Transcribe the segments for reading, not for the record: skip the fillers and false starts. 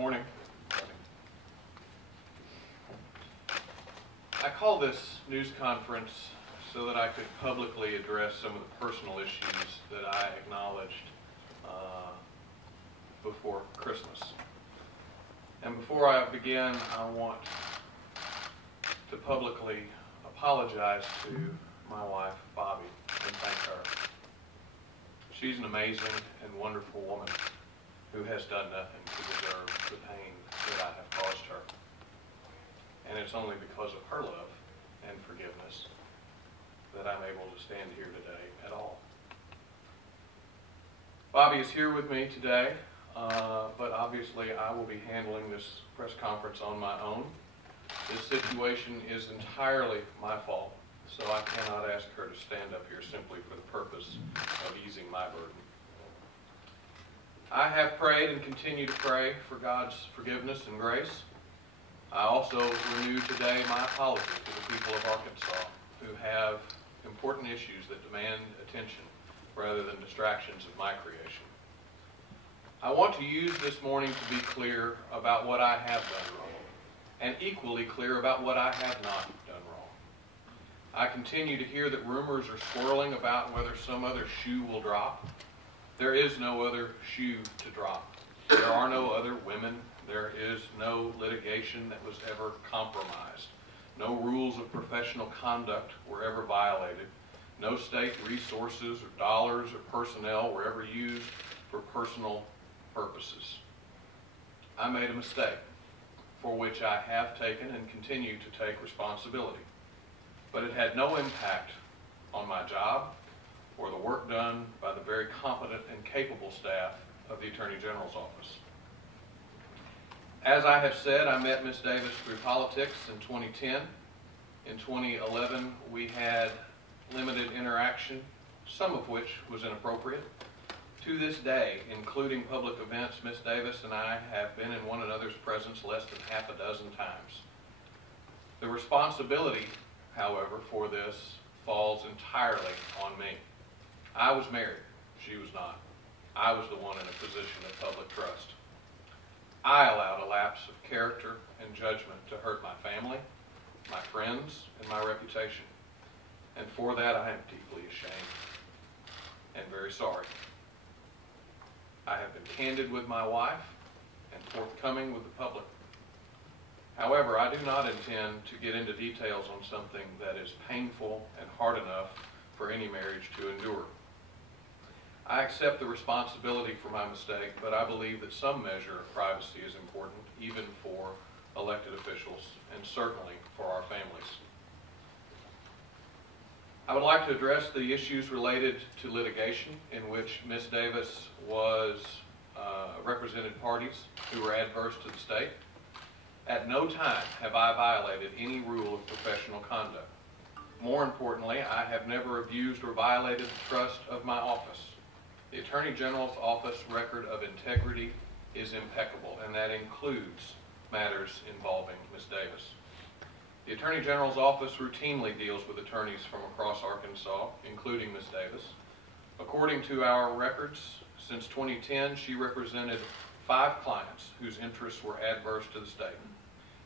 morning. I call this news conference so that I could publicly address some of the personal issues that I acknowledged before Christmas. And before I begin, I want to publicly apologize to my wife, Bobby, and thank her. She's an amazing and wonderful woman who has done nothing to deserve the pain that I have caused her. And it's only because of her love and forgiveness that I'm able to stand here today at all. Bobby is here with me today, but obviously I will be handling this press conference on my own. This situation is entirely my fault, so I cannot ask her to stand up here simply for the purpose of easing my burden. I have prayed and continue to pray for God's forgiveness and grace. I also renew today my apology to the people of Arkansas who have important issues that demand attention rather than distractions of my creation. I want to use this morning to be clear about what I have done wrong, and equally clear about what I have not done wrong. I continue to hear that rumors are swirling about whether some other shoe will drop. There is no other shoe to drop. There are no other women. There is no litigation that was ever compromised. No rules of professional conduct were ever violated. No state resources or dollars or personnel were ever used for personal purposes. I made a mistake for which I have taken and continue to take responsibility. But it had no impact on my job or the work done by the very competent and capable staff of the Attorney General's office. As I have said, I met Ms. Davis through politics in 2010. In 2011, we had limited interaction, some of which was inappropriate. To this day, including public events, Ms. Davis and I have been in one another's presence less than half a dozen times. The responsibility, however, for this falls entirely on me. I was married. She was not. I was the one in a position of public trust. I allowed a lapse of character and judgment to hurt my family, my friends, and my reputation. And for that, I am deeply ashamed and very sorry. I have been candid with my wife and forthcoming with the public. However, I do not intend to get into details on something that is painful and hard enough for any marriage to endure. I accept the responsibility for my mistake, but I believe that some measure of privacy is important, even for elected officials, and certainly for our families. I would like to address the issues related to litigation in which Ms. Davis represented parties who were adverse to the state. At no time have I violated any rule of professional conduct. More importantly, I have never abused or violated the trust of my office. The Attorney General's office record of integrity is impeccable, and that includes matters involving Ms. Davis. The Attorney General's office routinely deals with attorneys from across Arkansas, including Ms. Davis. According to our records, since 2010, she represented 5 clients whose interests were adverse to the state.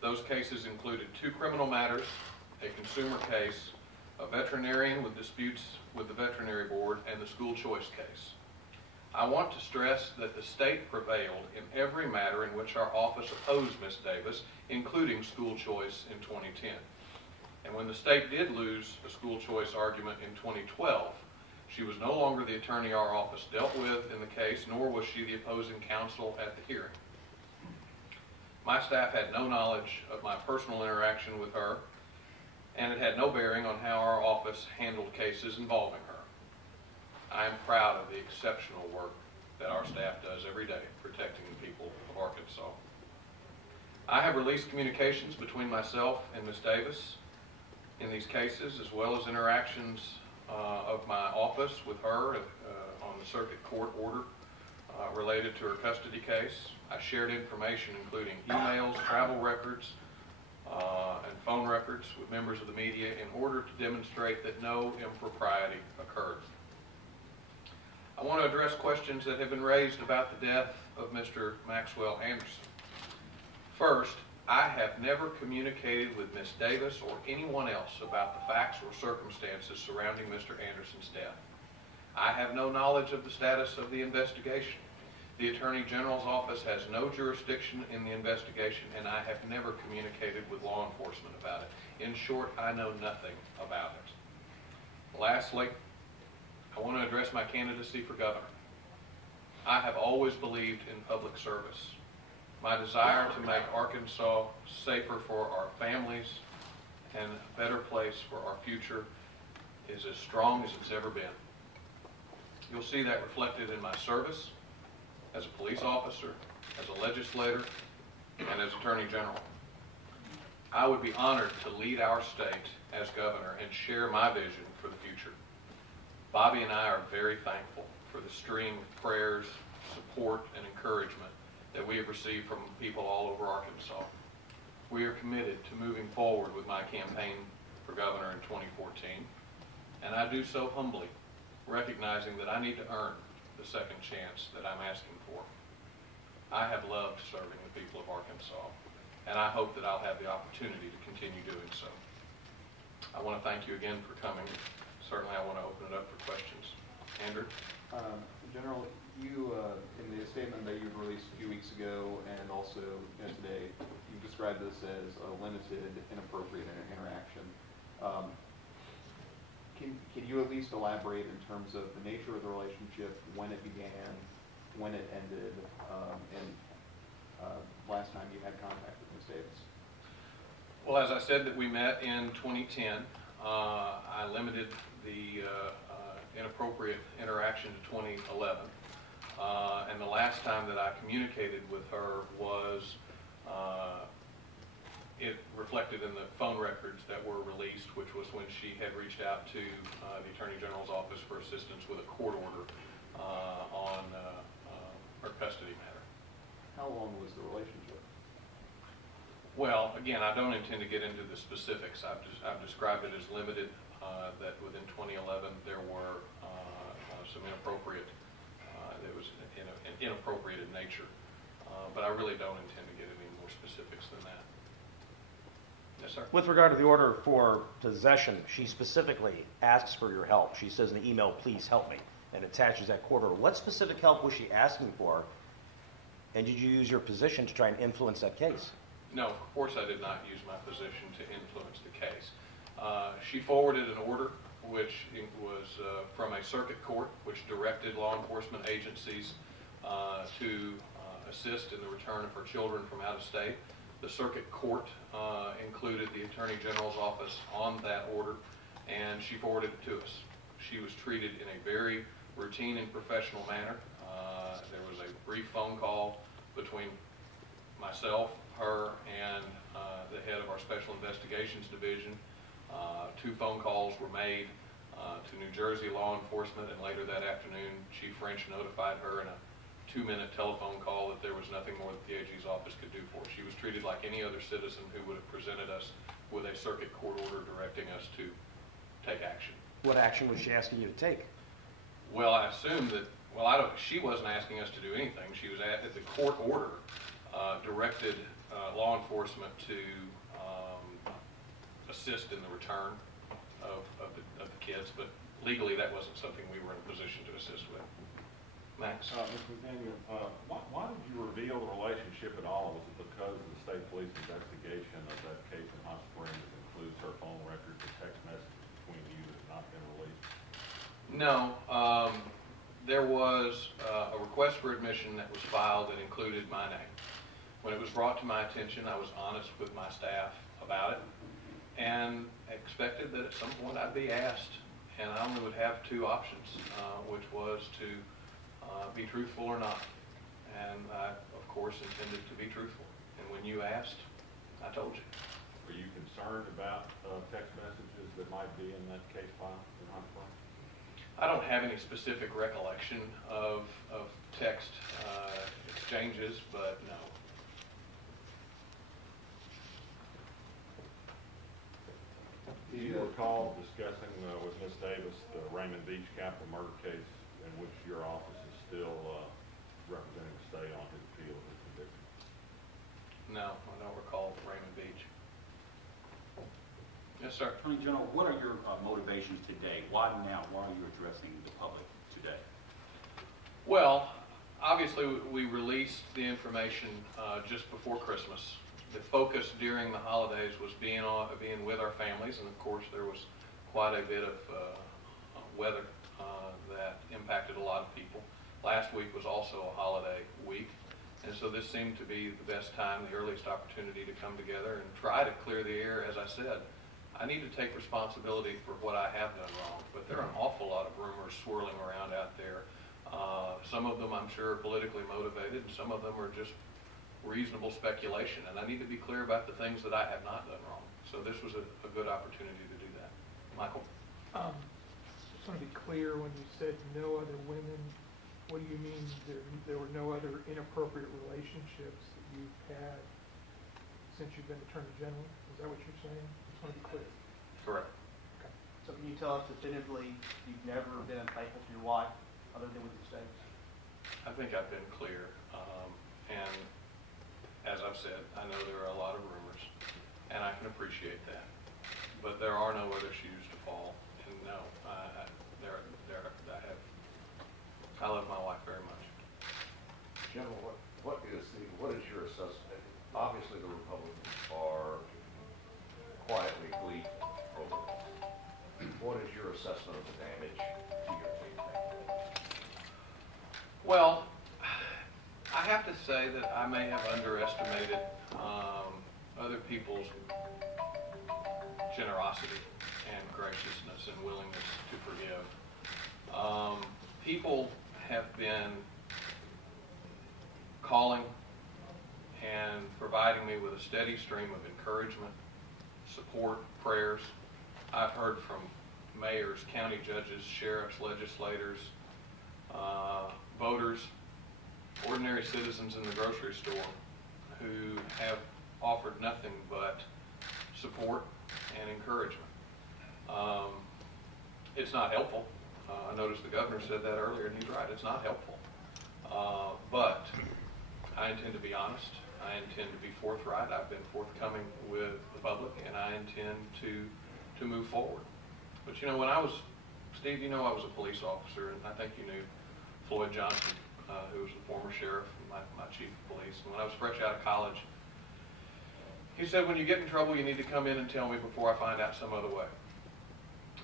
Those cases included 2 criminal matters, a consumer case, a veterinarian with disputes with the Veterinary Board, and the school choice case. I want to stress that the state prevailed in every matter in which our office opposed Ms. Davis, including school choice in 2010. And when the state did lose a school choice argument in 2012, she was no longer the attorney our office dealt with in the case, nor was she the opposing counsel at the hearing. My staff had no knowledge of my personal interaction with her, and it had no bearing on how our office handled cases involving her. I am proud of the exceptional work that our staff does every day protecting the people of Arkansas. I have released communications between myself and Ms. Davis in these cases, as well as interactions of my office with her on the circuit court order related to her custody case. I shared information including emails, travel records, and phone records with members of the media in order to demonstrate that no impropriety occurred. I want to address questions that have been raised about the death of Mr. Maxwell Anderson. First, I have never communicated with Ms. Davis or anyone else about the facts or circumstances surrounding Mr. Anderson's death. I have no knowledge of the status of the investigation. The Attorney General's office has no jurisdiction in the investigation, and I have never communicated with law enforcement about it. In short, I know nothing about it. Lastly, I want to address my candidacy for governor. I have always believed in public service. My desire to make Arkansas safer for our families and a better place for our future is as strong as it's ever been. You'll see that reflected in my service as a police officer, as a legislator, and as Attorney General. I would be honored to lead our state as governor and share my vision for the future. Bobby and I are very thankful for the stream of prayers, support, and encouragement that we have received from people all over Arkansas. We are committed to moving forward with my campaign for governor in 2014, and I do so humbly, recognizing that I need to earn the second chance that I'm asking for. I have loved serving the people of Arkansas, and I hope that I'll have the opportunity to continue doing so. I want to thank you again for coming. Certainly I want to open it up for questions. Andrew? General, you, in the statement that you released a few weeks ago and also today, you described this as a limited, inappropriate interaction. Can you at least elaborate in terms of the nature of the relationship, when it began, when it ended, and last time you had contact with Ms. Davis? Well, as I said that we met in 2010, I limited the inappropriate interaction to 2011. And the last time that I communicated with her was, it reflected in the phone records that were released, which was when she had reached out to the Attorney General's office for assistance with a court order on her custody matter. How long was the relationship? Well, again, I don't intend to get into the specifics. I've described it as limited, that within 2011 there were some inappropriate, that was inappropriate in nature. But I really don't intend to get any more specifics than that. Yes, sir. With regard to the order for possession, she specifically asks for your help. She says in the email, "Please help me," and attaches that court order. What specific help was she asking for? And did you use your position to try and influence that case? No, of course I did not use my position to influence the case. She forwarded an order which was from a circuit court which directed law enforcement agencies to assist in the return of her children from out of state. The circuit court included the Attorney General's office on that order, and she forwarded it to us. She was treated in a very routine and professional manner. There was a brief phone call between myself, her, and the head of our Special Investigations Division. 2 phone calls were made to New Jersey law enforcement, and later that afternoon, Chief French notified her in a 2-minute telephone call that there was nothing more that the AG's office could do for her. She was treated like any other citizen who would have presented us with a circuit court order directing us to take action. What action was she asking you to take? Well, I assume that, she wasn't asking us to do anything. She was at the court order directed law enforcement to assist in the return of the kids, but legally that wasn't something we were in a position to assist with. Max? Mr. McDaniel, why did you reveal the relationship at all? Was it because of the state police investigation of that case in Hot Springs that includes her phone records and text messages between you that have not been released? No. There was a request for admission that was filed that included my name. When it was brought to my attention, I was honest with my staff about it and expected that at some point I'd be asked, and I only would have 2 options, which was to be truthful or not. And I, of course, intended to be truthful. And when you asked, I told you. Are you concerned about text messages that might be in that case file in Hot Springs? I don't have any specific recollection of text exchanges, but no. Do you recall discussing with Ms. Davis the Raymond Beach capital murder case in which your office is still representing the state on his appeal of his conviction? No, I don't recall Raymond Beach. Yes, sir. Attorney General, what are your motivations today? Why now? Why are you addressing the public today? Well, obviously we released the information just before Christmas. The focus during the holidays was being with our families, and of course there was quite a bit of weather that impacted a lot of people. Last week was also a holiday week, and so this seemed to be the best time, the earliest opportunity to come together and try to clear the air. As I said, I need to take responsibility for what I have done wrong, but there are an awful lot of rumors swirling around out there. Some of them I'm sure are politically motivated, and some of them are just reasonable speculation, and I need to be clear about the things that I have not done wrong. So this was a good opportunity to do that. Michael? Just want to be clear, when you said no other women, what do you mean there were no other inappropriate relationships that you've had since you've been Attorney General? Is that what you're saying? I just want to be clear. Correct. Okay. So can you tell us definitively you've never been unfaithful to your wife other than with your states? I think I've been clear, and as I've said, I know there are a lot of rumors, and I can appreciate that. But there are no other shoes to fall, and no, I love my wife very much. General, what is your assessment? Obviously, the Republicans are quietly gleeful over this. What is your assessment of the damage to your campaign? Well, I have to say that I may have underestimated other people's generosity and graciousness and willingness to forgive. People have been calling and providing me with a steady stream of encouragement, support, prayers. I've heard from mayors, county judges, sheriffs, legislators, voters, ordinary citizens in the grocery store who have offered nothing but support and encouragement. It's not helpful. I noticed the governor said that earlier, and he's right. It's not helpful. But I intend to be honest. I intend to be forthright. I've been forthcoming with the public, and I intend to move forward. But you know, when I was, Steve, you know I was a police officer, and I think you knew Floyd Johnson, who was the former sheriff and my chief of police. And when I was fresh out of college, he said, when you get in trouble, you need to come in and tell me before I find out some other way.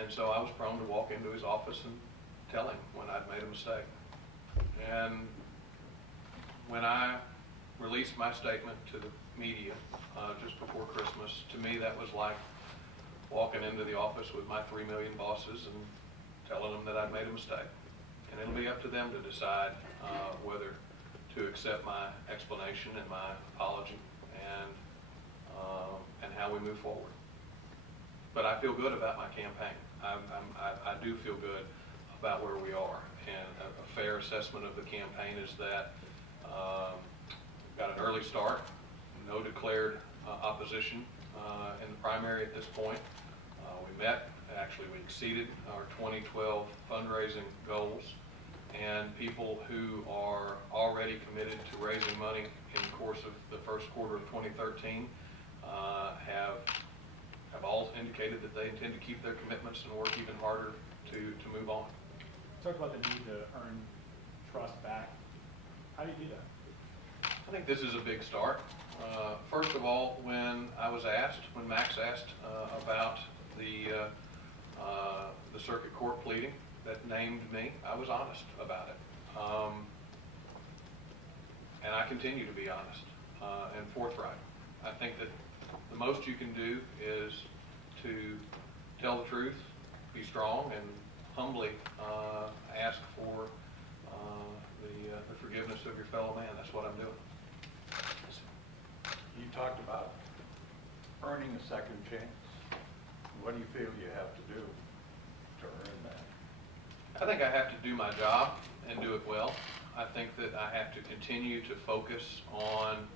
And so I was prone to walk into his office and tell him when I'd made a mistake. And when I released my statement to the media just before Christmas, to me that was like walking into the office with my 3 million bosses and telling them that I'd made a mistake. And it'll be up to them to decide whether to accept my explanation and my apology and how we move forward. But I feel good about my campaign. I do feel good about where we are. And a fair assessment of the campaign is that we've got an early start, no declared opposition in the primary at this point. We met, actually we exceeded our 2012 fundraising goals, and people who are already committed to raising money in the course of the first quarter of 2013 have all indicated that they intend to keep their commitments and work even harder to move on. Talk about the need to earn trust back. How do you do that? I think this is a big start. First of all, when Max asked about the circuit court pleading that named me, I was honest about it. And I continue to be honest and forthright. I think that the most you can do is to tell the truth, be strong, and humbly ask for the forgiveness of your fellow man. That's what I'm doing. You talked about earning a second chance. What do you feel you have to do to earn that? I think I have to do my job and do it well. I think that I have to continue to focus on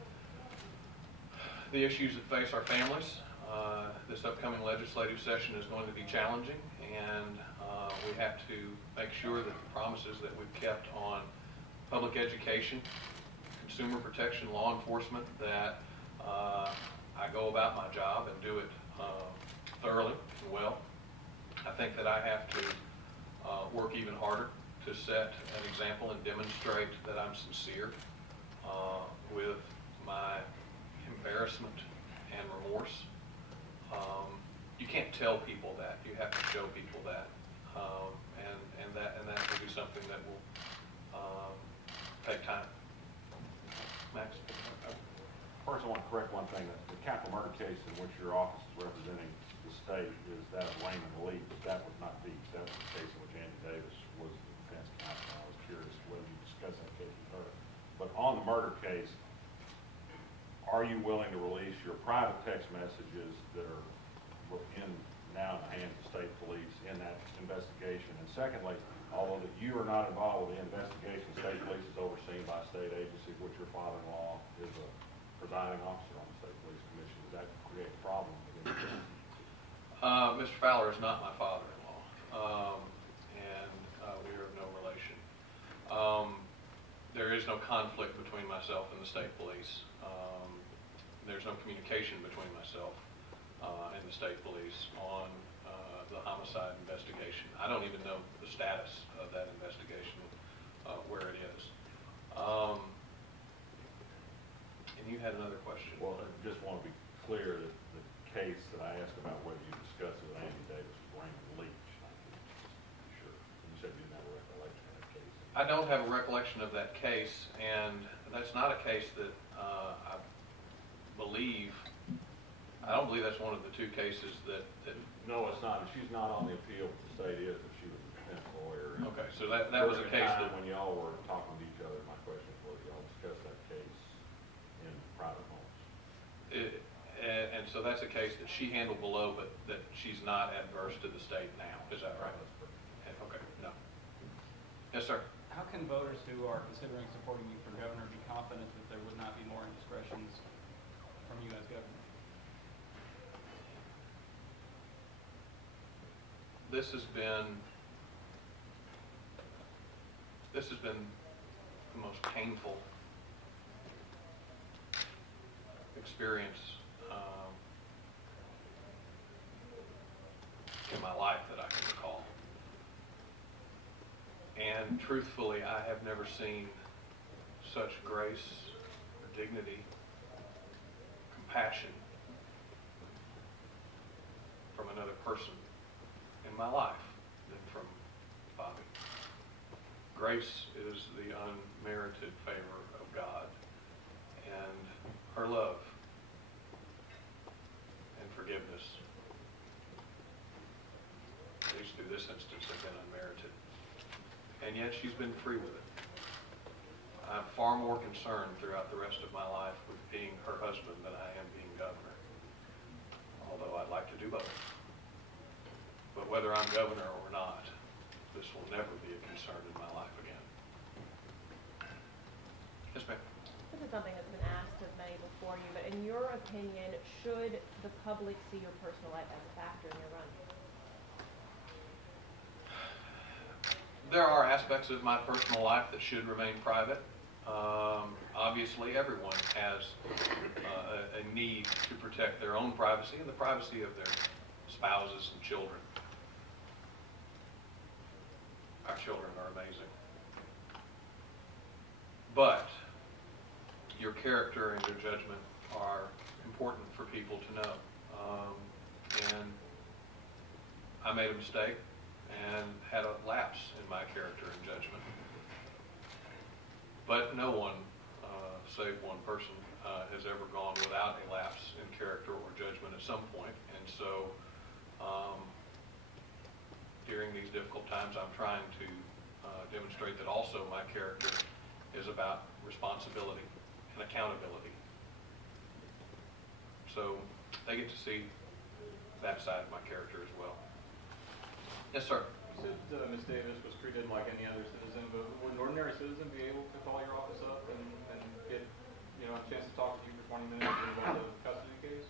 the issues that face our families. This upcoming legislative session is going to be challenging, and we have to make sure that the promises that we've kept on public education, consumer protection, law enforcement, that I go about my job and do it thoroughly and well. I think that I have to work even harder to set an example and demonstrate that I'm sincere with my embarrassment and remorse. You can't tell people that. You have to show people that. And that will be something that will take time. Max? First, I want to correct one thing. The capital murder case in which your office is representing the state is that of Raymond Lee, but that was not Deeks. That was the case in which Andy Davis was the defense counsel. I was curious whether you discussed that case with her. But on the murder case, are you willing to release your private text messages that are now in the hands of state police in that investigation? And secondly, although that you are not involved with the investigation, state police is overseen by a state agency, which your father-in-law is a presiding officer on the state police commission. Does that create a problem? Mr. Fowler is not my father-in-law, and we are of no relation. There is no conflict between myself and the state police. There's no communication between myself and the state police on the homicide investigation. I don't even know the status of that investigation, where it is. And you had another question. Well, I just want to be clear that the case that I asked about whether you discussed it with Andy Davis was Raymond Leach. Sure. You said you didn't have a recollection of that case. I don't have a recollection of that case, and that's not a case that I don't believe that's one of the two cases that No, it's not. She's not on the appeal, but the state is, but she was a defense lawyer. Okay, so that was a case that... When y'all were talking to each other, my question was whether y'all discussed that case in private homes. And so that's a case that she handled below, but that she's not adverse to the state now. Is that right? Okay, no. Yes, sir. How can voters who are considering supporting you for governor be confident that there would not be more indiscretions from you as governor? This has been the most painful experience in my life that I can recall. And truthfully, I have never seen such grace, dignity, compassion from another person in my life than from Bobby. Grace is the unmerited favor of God, and her love and forgiveness, at least through this instance, have been unmerited. And yet she's been free with it. I'm far more concerned throughout the rest of my life with being her husband than I am being governor, although I'd like to do both. But whether I'm governor or not, this will never be a concern in my life again. Yes, ma'am. This is something that's been asked of many before you, but in your opinion, should the public see your personal life as a factor in your run? There are aspects of my personal life that should remain private. Obviously, everyone has a need to protect their own privacy and the privacy of their spouses and children. Our children are amazing. But your character and your judgment are important for people to know. And I made a mistake and had a lapse in my character and judgment. But no one, save one person, has ever gone without a lapse in character or judgment at some point. And so during these difficult times, I'm trying to demonstrate that also my character is about responsibility and accountability. So they get to see that side of my character as well. Yes, sir. You said Ms. Davis was treated like any other citizen, but would an ordinary citizen be able to call your office up and get, a chance to talk to you for 20 minutes about the custody case?